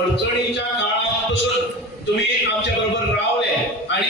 अडचणीच्या काळापासून तुम्ही आमच्या बरोबर रावले आणि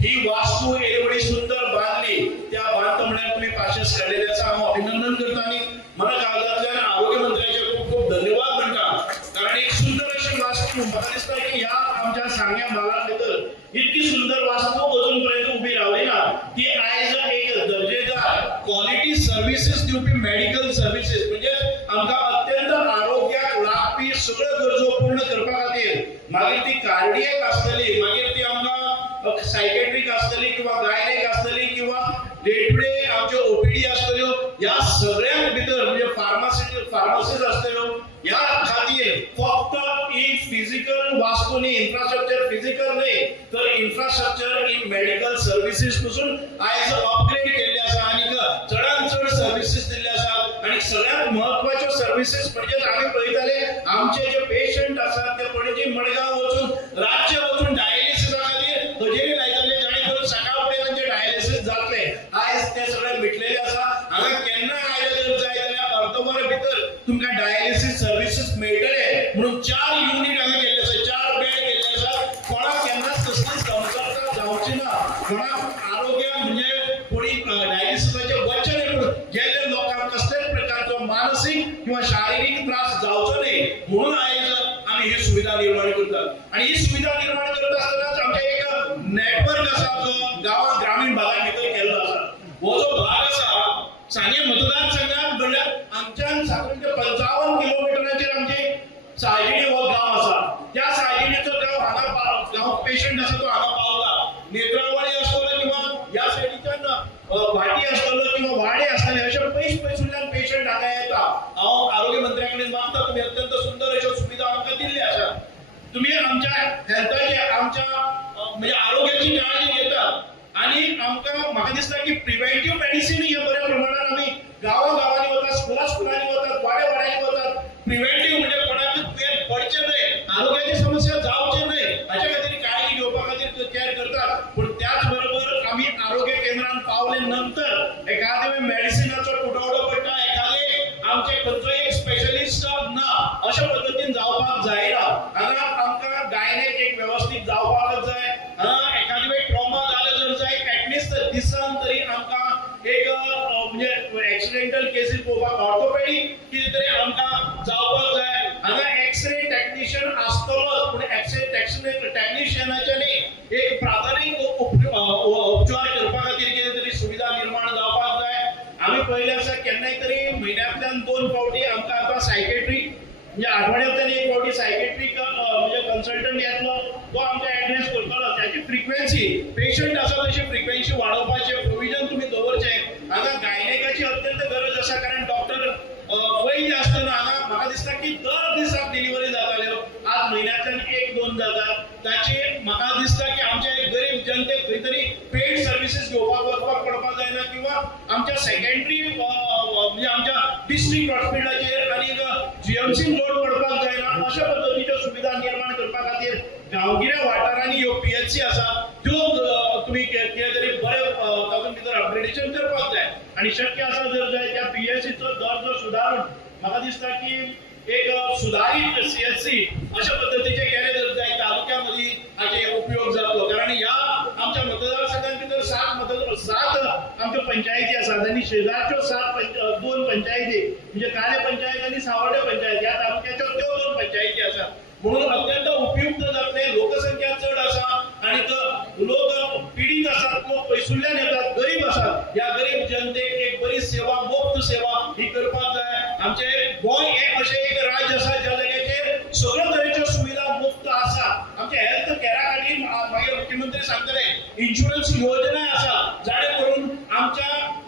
ही वास्तू एवढी सुंदर बांधली, त्या बांधकामाला तुम्ही पाशस काढलेल्याचं हांव अभिनंदन करता आणि मला काळजातल्यान आरोग्य मंत्र्याचे खूप खूप धन्यवाद म्हणटा. कारण एक सुंदर अशी वास्तू म्हाका दिसता की ह्या आमच्या सांग्या भागात भितर इतकी सुंदर वास्तू अजूनपर्यंत उभी रावली ना. ती आयज एक दर्जेदार क्वालिटी सर्व्हिसेस दिवपी मेडिकल सर्व्हिसेस म्हणजे आमकां अत्यंत आरोग्याक लागपी सगळ्यो गरजो पूर्ण करपा खातीर मागीर ती कार्डियक आसतली, मागीर ती आमकां सायकेट्रिक आसतली किंवा गायनेक आसतली किंवा डे टू डे आमच्यो ओपीडी आसतल्यो, ह्या सगळ्यां भितर म्हणजे फार्मसीज आसतल्यो, ह्या खातीर फक्त एक फिजिकल वास्तू न्ही, इन्फ्रास्ट्रक्चर फिजिकल न्ही तर इन्फ्रास्ट्रक्चर इन मेडिकल सर्व्हिसेस पासून आयज अपग्रेड केल्ले आसा आणि चडांत चड सर्व्हिसेस दिल्ले आसात. आणि सगळ्यात महत्वाच्यो सर्व्हिसेस म्हणजे आमी पळयताले आमचे जे पेशंट आसात ते पणजी मडगांव वचून राज्य वचून डायलिसिसा खातीर हजेरी लायताले, जाणे करून सकाळ फुडें तांचे डायलिसिस जातले. आयज ते सगळे मिटलेले आसा. हांगा केन्ना आयले जर जाय जाल्यार अर्दवर भितर तुमकां डायलिसिस सर्व्हिसेस मेळटले म्हणून 4 युनिट हांगा केल्ले आसा, 4 बेड केल्ले आसा. कोणाक केन्नाच कसलीच कमतरता जावची ना. कोणाक आरोग्य म्हणजे कोणी डायलिसिसाचे वचन म्हणून गेल्ले लोकांक कसलेच प्रकारचो मानसीक किंवा शारीरिक त्रास जावचो न्ही म्हणून आयज आमी ही सुविधा निर्माण करतात. आणि ही सुविधा निर्माण करत असतानाच आमचे एक नेटवर्क आसा जो गांवां ग्रामीण भागात भितर केल्लो आसा. हो जो भाग आसा सांगे मतदारसंघात म्हणल्यार आमच्यान साधारणतः 55 किलोमीटराचेर आमचे सायजिणी हो गांव आसा. त्या सायजिणीचो गांव पेशंट आसा तो हांगा पावता. नेत्रावळी आसतलो किंवा ह्या सायडीच्यान भाटी आसतलो किंवा वाडे आसतले अशे पयसूनल्यान पेशंट हांगा येता. हांव आरोग्य मंत्र्या कडेन मागता तुम्ही अत्यंत सुंदर अश्यो सुविधा आमकां दिल्ल्यो आसा. तुम्ही आमच्या हेल्थाची आमच्या म्हणजे आरोग्याची काळजी घेतात आणि आमकां म्हाका दिसता की प्रिव्हेंटिव्ह मेडिसिन हे बऱ्या प्रमाणात आमी गांवांनी वतात, स्कुलांनी वतात, वाड्यांनी वतात. प्रिव्हेंटिव्ह म्हणजे कोणाक दुयेंत पडचें न्हय, आरोग्याची समस्या जावची न्हय हाचे खातीर काळजी घेवपा खातीर केअर करतात. पूण त्याच बरोबर आमी आरोग्य केंद्रांत पावले नंतर एखाद्या मेडिसिनाचो तुटवडो पडटा, एखादे आमचे खंयचोय एक स्पेशलिस्ट ना अशा पद्दतीन जावपाक जायना. हांगा आमकां गायनेक एक वेवस्थीत जावपाकच जाय. हांगा एखादी वेळ ट्रॉमा जालो जर जाय ऍटलिस्ट दिसान तरी आमकां एक म्हणजे एक्सिडेंटल केसीस पळोवपाक ऑर्थोपेडिक कितें तरी आमकां जावपाक जाय. हांगा एक्सरे टेक्निशियन आसतलोच पूण एक्सरे टेक्निशियनाचे न्ही एक प्राथमीक उपचार करपा खातीर कितें तरी सुविधा निर्माण जावपाक जाय. आमी पळयलें आसा केन्नाय तरी म्हयन्यांतल्यान 2 फावटी आमकां आतां सायकेट्रिक म्हणजे आठवड्यांतल्यान 1 फावटी सायकेट्रिक म्हणजे कन्सल्टंट येतलो, तो आमकां एड्रेस करतलो. त्याची फ्रिक्वेन्सी पेशंट आसा तशी फ्रिक्वेन्सी वाडोवपाचे प्रोविजन तुम्ही दवरचें. हांगा गायनेकाची अत्यंत गरज आसा कारण डॉक्टर वैद्य आसतना हांगा म्हाका दिसता की दर दिसाक डिलिव्हरी जाताल्यो, आज म्हयन्यांतल्यान 1-2 जातात. ताची म्हाका दिसता की आमच्या गरीब जनतेक खंय तरी पेड सर्व्हिसेस घेवपाक वचपाक पडपाक जायना किंवा आमच्या सेकंडरी म्हणजे आमच्या डिस्ट्रिक्ट हॉस्पिटलाचेर आनी जीएमसी लोड पडपाक जायना. अशा पद्दतीच्यो सुविधा निर्माण करपा खातीर गांवगिऱ्या वाठारांनी ह्यो पीएचसी आसा त्यो तुम्ही कितें तरी बरे तातूंत भितर अपग्रेडेशन करपाक जाय. आणि शक्य आसा जर जाय त्या पीएचसीचो दर्जो सुदारून म्हाका दिसता की एक सुधारित सीएचसी अशा पद्दतीचे केले जर जाय तालुक्या मदीं हाचे उपयोग जातलो. कारण ह्या आमच्या मतदारसंघात भितर 7 आमच्यो पंचायती आसात आनी शेजारच्यो 2 पंचायती म्हणजे काले पंचायत आनी सावर्डे पंचायत ह्या तालुक्याच्यो त्यो 2 पंचायती आसात. म्हणून अत्यंत उपयुक्त जातले. लोकसंख्या चड आसा आणि लोक पीडित आसात, लोक पयसुल्ल्यान येतात, गरीब आसात. ह्या गरीब जनतेक एक बरी सेवा मुफ्त सेवा ही करपाक जाय. आमचे गोंय एक अशें एक राज्य आसा ज्या जाग्याचेर सगळ्यो तरेच्यो सुविधा मुफ्त आसा. आमच्या हेल्थ कॅरा खातीर मागीर मुख्यमंत्री सांगतले इन्शुरन्स योजना आसा जाणे करून आमच्या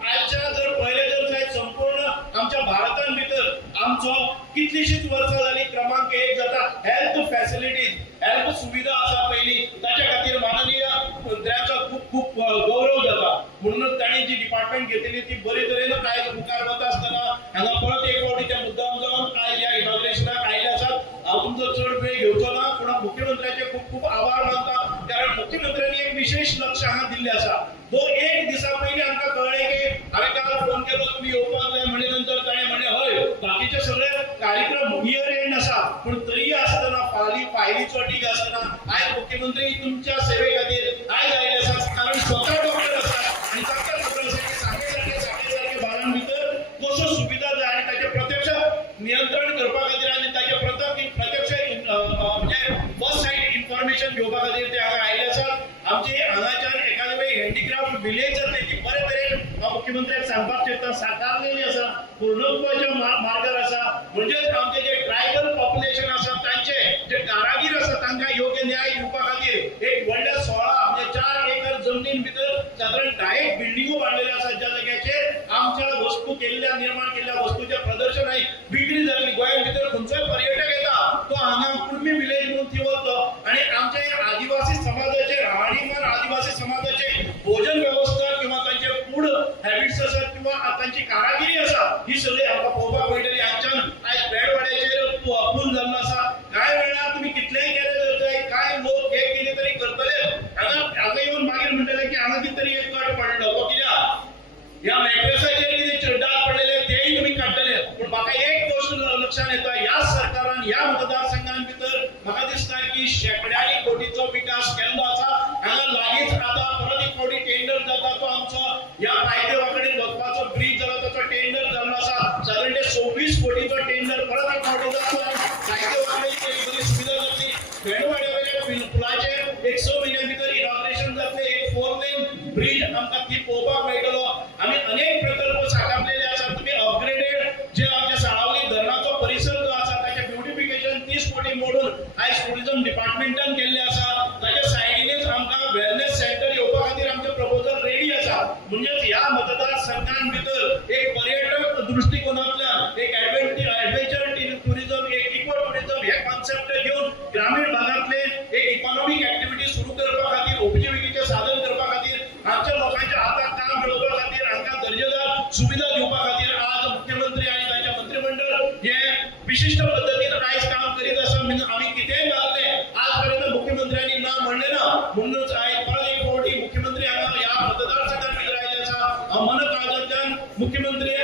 आजच्या जर पयले जर जायत संपूर्ण आमच्या भारतान भितर आमचो कितलीशीच वर्सां जाली क्रमांक 1 जाता हेल्थ फॅसिलिटीज, हेल्थ सुविधा आसा पयली ताच्या खातीर माननीय मंत्र्याचो खूप खूप गौरव जाता. म्हणूनच ताणी जी डिपार्टमेंट घेतली ती बरे तरेन आयज मुखार वता आसतना हांगा परत एक फावटी मुद्दाम जावन आयज ह्या इनॉग्रेशनाक आयले आसात. हांव तुमचो चड वेळ घेवचो ना पूण मुख्यमंत्र्याचे खूप खूप आभार मानता कारण मुख्यमंत्र्यांनी एक विशेष लक्ष हांगा दिल्लें आसा. जो 1 दिसा पयलीं आमकां कळ्ळें की हांवें काल फोन केलो तुमी येवपाक जाय म्हणे नंतर ताणें म्हणलें हय बाकीचे सगळे कार्यक्रम इयर एंड आसा पूण तरी आसतना फायलीचो ठीक आसतना आयज मुख्यमंत्री तुमच्या सेवे खातीर आयज आयले आसा कारण स्वता डॉक्टर आसा आणि ताका खबर आसा की सारखे भागां भितर कसो सुविधा जाय आणि ताचे प्रत्यक्ष नियंत्रण करपा खातीर आणि ताचे प्रत्यक्ष म्हणजे फर्स्ट साइड इन्फॉर्मेशन घेवपा खातीर ते हांगा आयले आसात आमचे हांगाच्यान एखादे वेळी हँडीक्राफ्ट विलेज जातले ती बरे तरेन मुख्यमंत्र्याक सांगपाक शकता साकारलेली आसा पूर्णत्वाच्या मार्गार आसा म्हणजेच आमचे जे ट्रायबल पॉप्युलेशन आसा तांचे जे कारागीर आसा तांकां योग्य न्याय दिवपा खातीर एक व्हडल्या 16 म्हणजे 4 एकर जमनीन भितर सादारण 10 बिल्डिंगो बांदलेल्यो आसात ज्या जाग्याचेर आमच्या वस्तू केल्ल्या निर्माण केल्ल्या वस्तूचे प्रदर्शन आनी विक्री जातली गोंया भितर खंयचोय पर्यटक येता तो हांगा कुणबी विलेज म्हणून थंय वरतो आणि आमच्या आदिवासी समाजाचे राहणीमान आदिवासी समाजाचे भोजन व्यवस्था किंवा तांचे फूड हॅबिट्स आसात किंवा तांची कारागिरी आसा ही सगळी आमकां पळोवपाक मेळटली हांगच्यान आयज बेडवाड्याचेर पूल जाल्लो आसा कांय वेळार तुमी कितलेंय केलें जाय काय लोक एक कितें तरी करतले हांगा येवन मागीर म्हणटले की हांगा कितें तरी एक कट पडलो तो कित्याक ह्या मॅट्रेसाचेर कितें डाग पडलेले तेय तुमी काडटले पूण म्हाका एक गोष्ट लक्षात येता ह्या सरकारान ह्या मतदारसंघान भितर म्हाका दिसता की शेकड्यांनी कोटीचो विकास केल्लो आसा हांगा लागींच आतां परत एक फावटी टेंडर जाता तो आमचो ह्या कायदे वाकडेन वचपाचो ब्रिज जाला ताचो टेंडर जाल्लो आसा सादारण ते 26 कोटीचो टेंडर परत एक फावटी जाता कायदे वाकडेन एक बरी सुविधा जातली बेडवाड्यावयल्या पुलाचेर एक 6 म्हयन्यां भितर इनॉग्रेशन जातलें एक 4 लेन ब्रिज आमकां ती पळोवपाक मेळटलो आमी अनेक प्रकल्प साकारलेले आसात तुमी अपग्रेडेड जे आमच्या साळावली धरणाचो परिसर जो आसा ताचे ब्युटिफिकेशन 30 कोटी मोडून आयज टुरिझम डिपार्टमेंटान केल्ले आसा ताच्या सायडीनच आमकां वेलनेस सेंटर येवपा खातीर आमचे प्रपोजल रेडी आसा म्हणजेच ह्या मतदारसंघान भितर एक पर्यटक दृष्टिकोनांतल्यान एक एडव्हेंचर टुरिझम एक इको टुरिझम हे कॉन्सेप्ट घेवन ग्रामीण भागातले एक इकॉनॉमिक ऍक्टिव्हिटी सुरू करपा खातीर उपजीविकेचे साधन करपा खातीर आमच्या लोकांच्या हाताक काम मेळोवपा खातीर हांकां दर्जेदार सुविधा दिवपा खातीर आज मुख्यमंत्री आणि तांचे मंत्रिमंडळ हे विशिष्ट पद्धतीन आयज काम करीत आसा आमी कितेंय मागले आज पर्यंत मुख्यमंत्र्यांनी ना म्हणले ना म्हणूनच आयज परत एक फावटी मुख्यमंत्री हांगा ह्या मतदारसंघात भितर आयले आसा हांव मन काळजांतल्यान मुख्यमंत्री